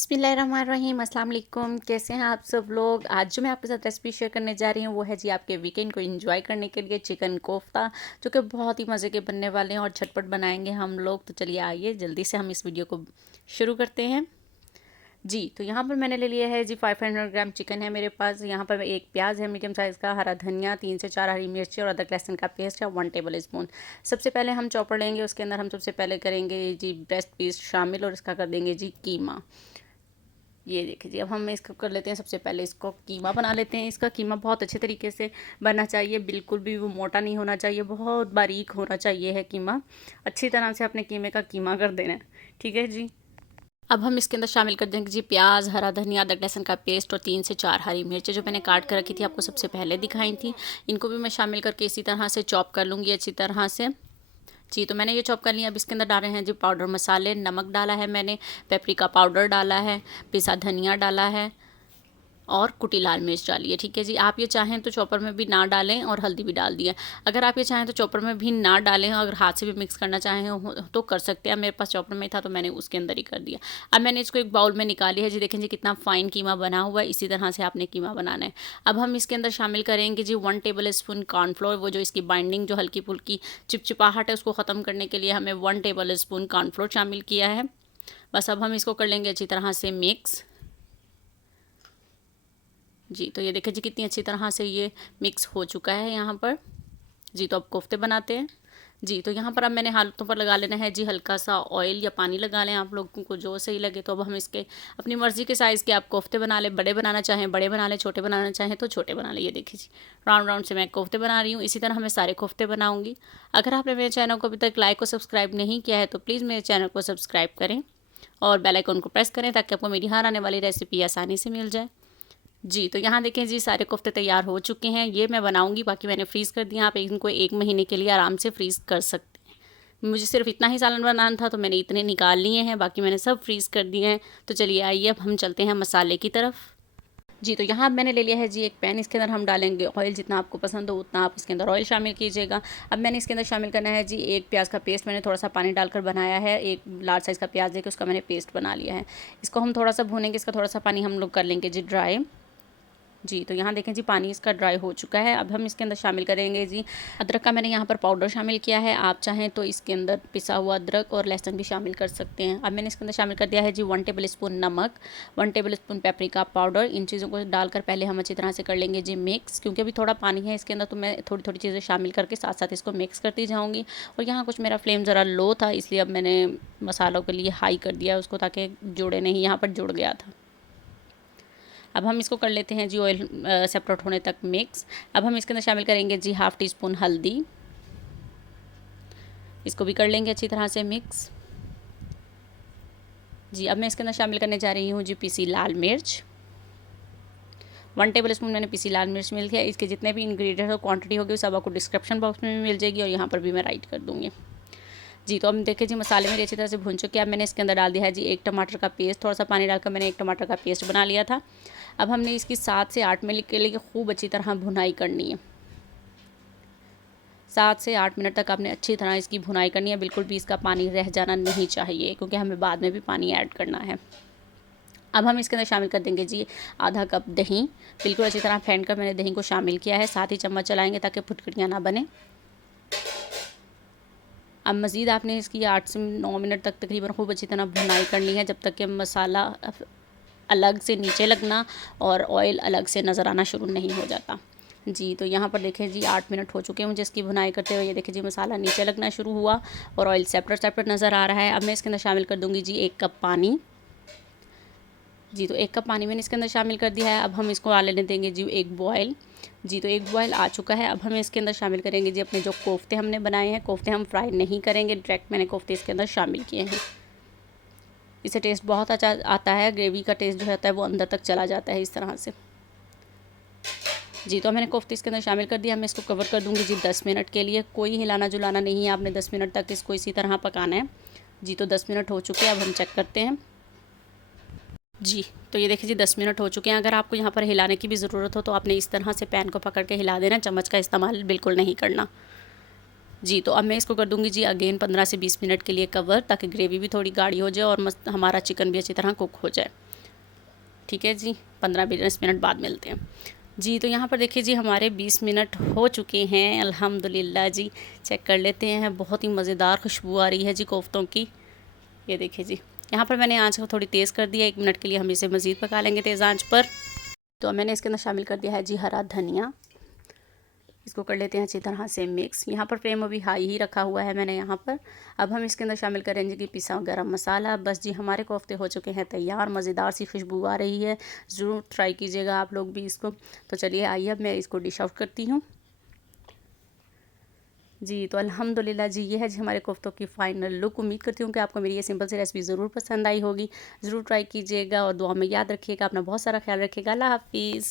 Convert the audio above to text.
बिस्मिल्लाहिर्रहमानिर्रहीम, अस्सलाम वालेकुम। कैसे हैं आप सब लोग। आज जो मैं आपके साथ रेसिपी शेयर करने जा रही हूँ वो है जी आपके वीकेंड को एंजॉय करने के लिए चिकन कोफ्ता, जो कि बहुत ही मज़े के बनने वाले हैं और झटपट बनाएंगे हम लोग। तो चलिए आइए जल्दी से हम इस वीडियो को शुरू करते हैं। जी तो यहाँ पर मैंने ले लिया है जी 500 ग्राम चिकन है मेरे पास। यहाँ पर एक प्याज है मीडियम साइज़ का, हरा धनिया 3 से 4 हरी मिर्ची और अदरक लहसुन का पेस्ट है 1 टेबल स्पून। सबसे पहले हम चॉपर लेंगे, उसके अंदर हम सबसे पहले करेंगे जी ब्रेस्ट पीस शामिल और इसका कर देंगे जी कीमा। ये देखिए जी, अब हम इसको कर लेते हैं। सबसे पहले इसको कीमा बना लेते हैं। इसका कीमा बहुत अच्छे तरीके से बनना चाहिए, बिल्कुल भी वो मोटा नहीं होना चाहिए, बहुत बारीक होना चाहिए है कीमा। अच्छी तरह से अपने कीमे का कीमा कर देना है, ठीक है जी। अब हम इसके अंदर शामिल कर देंगे जी प्याज, हरा धनिया, अदरक लहसुन का पेस्ट और 3 से 4 हरी मिर्चें जो मैंने काट कर रखी थी, आपको सबसे पहले दिखाई थी। इनको भी मैं शामिल करके इसी तरह से चॉप कर लूँगी अच्छी तरह से। जी तो मैंने ये चॉप कर लिया। अब इसके अंदर डाल रहे हैं जी पाउडर मसाले। नमक डाला है मैंने, पेपरिका पाउडर डाला है, पिसा धनिया डाला है और कुटी लाल मिर्च डाली है, ठीक है जी। आप ये चाहें तो चॉपर में भी ना डालें और हल्दी भी डाल दिया। अगर आप ये चाहें तो चॉपर में भी ना डालें, अगर हाथ से भी मिक्स करना चाहें तो कर सकते हैं। मेरे पास चॉपर में था तो मैंने उसके अंदर ही कर दिया। अब मैंने इसको एक बाउल में निकाली है जी। देखें जी कितना फ़ाइन कीमा बना हुआ है, इसी तरह से आपने कीमा बनाना है। अब हम इसके अंदर शामिल करेंगे जी 1 टेबल स्पून कॉर्नफ्लोर। वो जो इसकी बाइंडिंग जो हल्की फुल्की चिपचिपाहट है उसको ख़त्म करने के लिए हमें 1 टेबल स्पून कॉर्नफ्लोर शामिल किया है। बस अब हम इसको कर लेंगे अच्छी तरह से मिक्स। जी तो ये देखिए जी कितनी अच्छी तरह से ये मिक्स हो चुका है यहाँ पर। जी तो अब कोफ्ते बनाते हैं। जी तो यहाँ पर अब मैंने हाथों पर लगा लेना है जी हल्का सा ऑयल या पानी लगा लें, आप लोगों को जो सही लगे। तो अब हम इसके अपनी मर्ज़ी के साइज़ के आप कोफ्ते बना लें, बड़े बनाना चाहें बड़े बना लें, छोटे बनाना चाहें तो छोटे बना लें। ये देखिए जी राउंड राउंड से मैं कोफ्ते बना रही हूँ। इसी तरह मैं सारे कोफ्ते बनाऊँगी। अगर आपने मेरे चैनल को अभी तक लाइक और सब्सक्राइब नहीं किया है तो प्लीज़ मेरे चैनल को सब्सक्राइब करें और बेल आइकन को प्रेस करें ताकि आपको मेरी हर आने वाली रेसिपी आसानी से मिल जाए। जी तो यहाँ देखें जी सारे कोफ्ते तैयार हो चुके हैं। ये मैं बनाऊंगी, बाकी मैंने फ्रीज़ कर दिया। आप इनको 1 महीने के लिए आराम से फ्रीज़ कर सकते हैं। मुझे सिर्फ इतना ही सालन बनाना था तो मैंने इतने निकाल लिए हैं, बाकी मैंने सब फ्रीज़ कर दिए हैं। तो चलिए आइए अब हम चलते हैं मसाले की तरफ। जी तो यहाँ मैंने ले लिया है जी एक पैन। इसके अंदर हम डालेंगे ऑयल, जितना आपको पसंद हो उतना आप इसके अंदर ऑयल शामिल कीजिएगा। अब मैंने इसके अंदर शामिल करना है जी एक प्याज का पेस्ट। मैंने थोड़ा सा पानी डालकर बनाया है। एक लार्ज साइज़ का प्याज लेके उसका मैंने पेस्ट बना लिया है। इसको हम थोड़ा सा भूनेंगे, इसका थोड़ा सा पानी हम लोग कर लेंगे जी ड्राई। जी तो यहाँ देखें जी पानी इसका ड्राई हो चुका है। अब हम इसके अंदर शामिल करेंगे जी अदरक का। मैंने यहाँ पर पाउडर शामिल किया है, आप चाहें तो इसके अंदर पिसा हुआ अदरक और लहसुन भी शामिल कर सकते हैं। अब मैंने इसके अंदर शामिल कर दिया है जी 1 टेबल स्पून नमक, 1 टेबल स्पून पेपरिका पाउडर। इन चीज़ों को डालकर पहले हम अच्छी तरह से कर लेंगे जी मिक्स। क्योंकि अभी थोड़ा पानी है इसके अंदर तो मैं थोड़ी थोड़ी चीज़ें शामिल करके साथ साथ इसको मिक्स करती जाऊँगी। और यहाँ कुछ मेरा फ्लेम ज़रा लो था, इसलिए अब मैंने मसालों के लिए हाई कर दिया उसको ताकि जुड़े नहीं, यहाँ पर जुड़ गया था। अब हम इसको कर लेते हैं जी ऑयल सेपरेट होने तक मिक्स। अब हम इसके अंदर शामिल करेंगे जी 1/2 टीस्पून हल्दी। इसको भी कर लेंगे अच्छी तरह से मिक्स। जी अब मैं इसके अंदर शामिल करने जा रही हूँ जी पिसी लाल मिर्च। 1 टेबल स्पून मैंने पिसी लाल मिर्च मिल गया। इसके जितने भी इंग्रेडिएंट और क्वांटिटी होगी सब आपको डिस्क्रिप्शन बॉक्स में भी मिल जाएगी और यहाँ पर भी मैं राइट कर दूँगी। जी तो अब देखिए जी मसाले मेरे अच्छी तरह से भून चुके हैं। अब मैंने इसके अंदर डाल दिया है जी 1 टमाटर का पेस्ट। थोड़ा सा पानी डालकर मैंने 1 टमाटर का पेस्ट बना लिया था। अब हमने इसकी 7 से 8 मिनट के लिए खूब अच्छी तरह भुनाई करनी है। 7 से 8 मिनट तक आपने अच्छी तरह इसकी भुनाई करनी है। बिल्कुल भी इसका पानी रह जाना नहीं चाहिए क्योंकि हमें बाद में भी पानी ऐड करना है। अब हम इसके अंदर शामिल कर देंगे जी आधा कप दही। बिल्कुल अच्छी तरह फेंट कर मैंने दही को शामिल किया है। साथ ही चम्मच चलाएंगे ताकि फुटकड़ियाँ ना बने। अब मज़ीद आपने इसकी 8 से 9 मिनट तक तकरीबन खूब अच्छी तरह भुनाई करनी है, जब तक कि मसाला अलग से नीचे लगना और ऑयल अलग से नज़र आना शुरू नहीं हो जाता। जी तो यहाँ पर देखें जी 8 मिनट हो चुके हैं मुझे इसकी भुनाई करते हुए। ये देखिए जी मसाला नीचे लगना शुरू हुआ और ऑयल सेपरेट सेपरेट नज़र आ रहा है। अब मैं इसके अंदर शामिल कर दूँगी जी 1 कप पानी। जी तो 1 कप पानी मैंने इसके अंदर शामिल कर दिया है। अब हम इसको आ लेने देंगे जी 1 बॉयल। जी तो 1 बॉयल आ चुका है। अब हम इसके अंदर शामिल करेंगे जी अपने जो कोफ्ते हमने बनाए हैं। कोफ्ते हम फ्राई नहीं करेंगे, डायरेक्ट मैंने कोफ्ते इसके अंदर शामिल किए हैं। इससे टेस्ट बहुत अच्छा आता है, ग्रेवी का टेस्ट जो होता है वो अंदर तक चला जाता है इस तरह से। जी तो मैंने कोफ्ते इसके अंदर शामिल कर दिया। मैं इसको कवर कर दूँगी जी 10 मिनट के लिए। कोई हिलाना जुलाना नहीं है, आपने 10 मिनट तक इसको इसी तरह पकाना है। जी तो 10 मिनट हो चुके हैं। अब हम चेक करते हैं। जी तो ये देखिए जी 10 मिनट हो चुके हैं। अगर आपको यहाँ पर हिलाने की भी ज़रूरत हो तो आपने इस तरह से पैन को पकड़ के हिला देना, चम्मच का इस्तेमाल बिल्कुल नहीं करना। जी तो अब मैं इसको कर दूँगी जी अगेन 15 से 20 मिनट के लिए कवर, ताकि ग्रेवी भी थोड़ी गाढ़ी हो जाए और मस्त हमारा चिकन भी अच्छी तरह कुक हो जाए। ठीक है जी, 15-20 मिनट बाद मिलते हैं। जी तो यहाँ पर देखिए जी हमारे 20 मिनट हो चुके हैं अल्हम्दुलिल्लाह जी। चेक कर लेते हैं, बहुत ही मज़ेदार खुशबू आ रही है जी कोफ्तों की। ये देखिए जी, यहाँ पर मैंने आँच को थोड़ी तेज़ कर दिया। 1 मिनट के लिए हम इसे मज़ीद पका लेंगे तेज़ आँच पर। तो अब मैंने इसके अंदर शामिल कर दिया है जी हरा धनिया। इसको कर लेते हैं अच्छी तरह से मिक्स। यहाँ पर फ्लेम अभी हाई ही रखा हुआ है मैंने यहाँ पर। अब हम इसके अंदर शामिल करेंगे कि पिसा गरम मसाला। बस जी हमारे कोफ्ते हो चुके हैं तैयार। मज़ेदार सी खुशबू आ रही है, ज़रूर ट्राई कीजिएगा आप लोग भी इसको। तो चलिए आइए अब मैं इसको डिश आउट करती हूँ। जी तो अल्हम्दुलिल्लाह जी, ये है जी हमारे कोफ्तों की फ़ाइनल लुक। उम्मीद करती हूँ कि आपको मेरी ये सिंपल सी रेसिपी ज़रूर पसंद आई होगी। ज़रूर ट्राई कीजिएगा और दुआ में याद रखिएगा। अपना बहुत सारा ख्याल रखिएगा। अल्लाह हाफ़िज़।